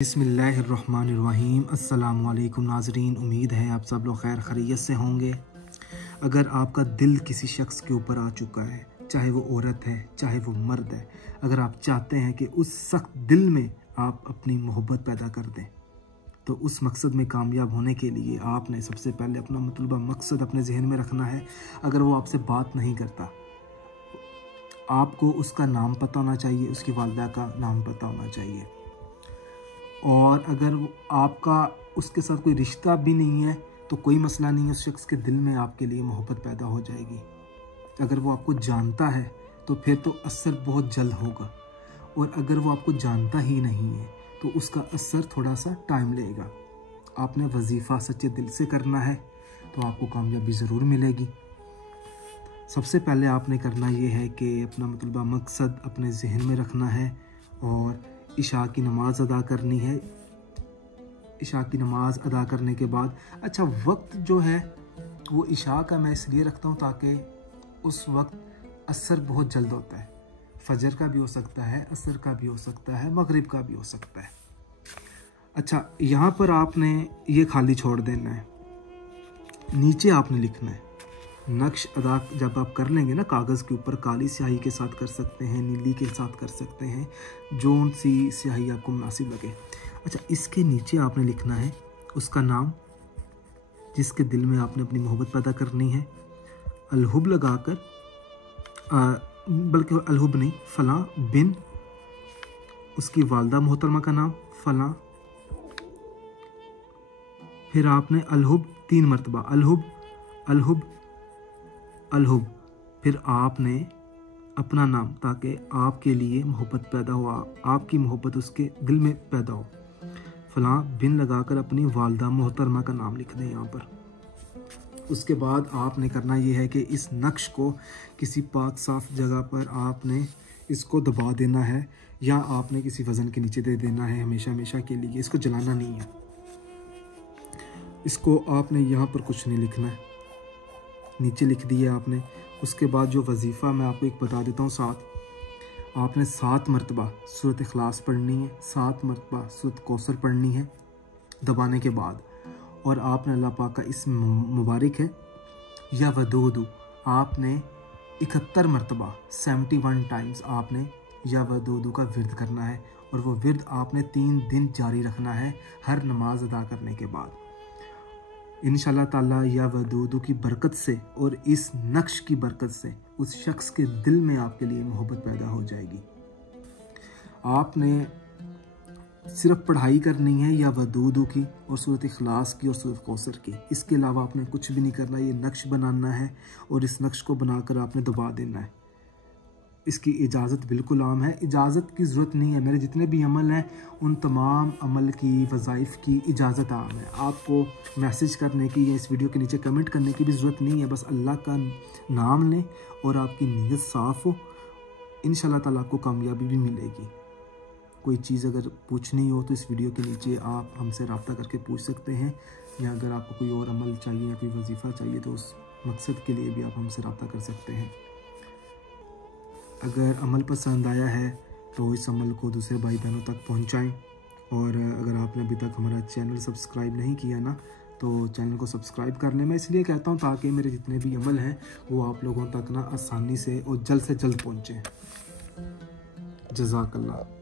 बिस्मिल्लाहिर्रहमानिर्रहीम। अस्सलामुअलैकुम नाज़रीन, उम्मीद है आप सब लोग खैर खैरियत से होंगे। अगर आपका दिल किसी शख्स के ऊपर आ चुका है, चाहे वो औरत है चाहे वो मर्द है, अगर आप चाहते हैं कि उस सख्त दिल में आप अपनी मोहब्बत पैदा कर दें, तो उस मकसद में कामयाब होने के लिए आपने सबसे पहले अपना मतलूबा मकसद अपने जहन में रखना है। अगर वो आपसे बात नहीं करता, आपको उसका नाम पता होना चाहिए, उसकी वालिदा का नाम पता होना चाहिए। और अगर वो आपका उसके साथ कोई रिश्ता भी नहीं है तो कोई मसला नहीं है, उस शख्स के दिल में आपके लिए मोहब्बत पैदा हो जाएगी। अगर वो आपको जानता है तो फिर तो असर बहुत जल्द होगा, और अगर वो आपको जानता ही नहीं है तो उसका असर थोड़ा सा टाइम लेगा। आपने वजीफ़ा सच्चे दिल से करना है तो आपको कामयाबी ज़रूर मिलेगी। सबसे पहले आपने करना ये है कि अपना मतलबा मकसद अपने जहन में रखना है और इशा की नमाज़ अदा करनी है। इशा की नमाज़ अदा करने के बाद वक्त जो है वो इशा का मैं इसलिए रखता हूँ ताकि उस वक्त असर बहुत जल्द होता है। फजर का भी हो सकता है, असर का भी हो सकता है, मगरिब का भी हो सकता है। यहाँ पर आपने ये खाली छोड़ देना है। नीचे आपने लिखना है नक्श अदा। जब आप कर लेंगे ना कागज़ के ऊपर, काली स्याही के साथ कर सकते हैं, नीली के साथ कर सकते हैं, जोन सी स्याही आपको मुनासिब लगे। इसके नीचे आपने लिखना है उसका नाम जिसके दिल में आपने अपनी मोहब्बत पैदा करनी है। अलहुब लगाकर, बल्कि अलहुब नहीं, फ़लाँ बिन, उसकी वालदा मोहतरमा का नाम फ़लाँ। फिर आपने अलहुब 3 मरतबा, अलहुब अलहुब अलहुब, फिर आपने अपना नाम, ताकि आपके लिए मोहब्बत पैदा हो, आपकी मोहब्बत उसके दिल में पैदा हो। फ़लाँ बिन लगाकर अपनी वालदा मोहतरमा का नाम लिख दें यहाँ पर। उसके बाद आपने करना ये है कि इस नक्श को किसी पाक साफ़ जगह पर आपने इसको दबा देना है, या आपने किसी वज़न के नीचे दे देना है हमेशा हमेशा के लिए। इसको जलाना नहीं है। इसको आपने यहाँ पर कुछ नहीं लिखना है, नीचे लिख दिया आपने। उसके बाद जो वजीफ़ा मैं आपको एक बता देता हूँ, 7 आपने 7 मरतबा सूरत इखलास पढ़नी है, 7 मरतबा सूरत कौसर पढ़नी है दबाने के बाद। और आपने अल्लाह पाक का इसम मुबारक है या वदूदू, आपने 71 मरतबा 71 टाइम्स आपने या वदूदू का विर्द करना है, और वो विर्द आपने 3 दिन जारी रखना है हर नमाज अदा करने के बाद। इंशाअल्लाह ताला या वदूदू की बरकत से और इस नक्श की बरकत से उस शख्स के दिल में आपके लिए मोहब्बत पैदा हो जाएगी। आपने सिर्फ पढ़ाई करनी है या वदूदू की और सूरत इखलास की और सूरत कौसर की, इसके अलावा आपने कुछ भी नहीं करना। ये नक्श बनाना है और इस नक्श को बनाकर आपने दबा देना है। इसकी इजाज़त बिल्कुल आम है, इजाज़त की ज़रूरत नहीं है। मेरे जितने भी अमल हैं उन तमाम अमल की, वज़ाइफ़ की इजाज़त आम है। आपको मैसेज करने की या इस वीडियो के नीचे कमेंट करने की भी ज़रूरत नहीं है। बस अल्लाह का नाम लें और आपकी नीयत साफ़ हो, इंशाअल्लाह ताला आपको कामयाबी भी मिलेगी। कोई चीज़ अगर पूछनी हो तो इस वीडियो के नीचे आप हमसे रब्ता करके पूछ सकते हैं, या अगर आपको कोई और अमल चाहिए या कोई वजीफ़ा चाहिए तो उस मकसद के लिए भी आप हमसे रब्ता कर सकते हैं। अगर अमल पसंद आया है तो इस अमल को दूसरे भाई बहनों तक पहुंचाएं, और अगर आपने अभी तक हमारा चैनल सब्सक्राइब नहीं किया ना, तो चैनल को सब्सक्राइब कर लें। मैं इसलिए कहता हूं ताकि मेरे जितने भी अमल हैं वो आप लोगों तक ना आसानी से और जल्द पहुंचें। जज़ाकल्लाह।